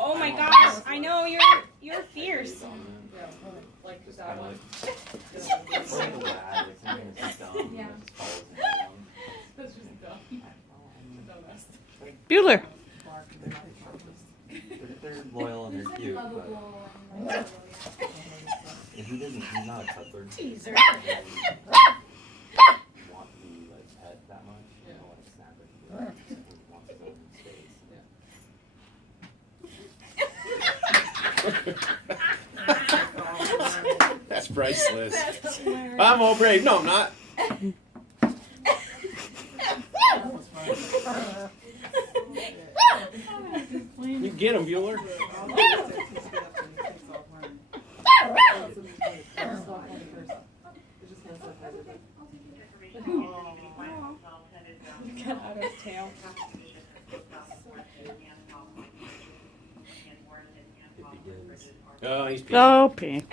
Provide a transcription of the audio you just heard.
Oh my gosh! I know you're fierce. Like that one. Yeah. That's just dumb. Dumbest. Bueller. They're loyal and they're cute, but he's not a cuddler. Teaser. He want to be like pet that much. You don't want to snap it. He wants his own space. That's priceless. That's hilarious. I'm all brave. No, I'm not. You get him, Bueller. Cut Otto's tail. Oh, he's Oh, pee.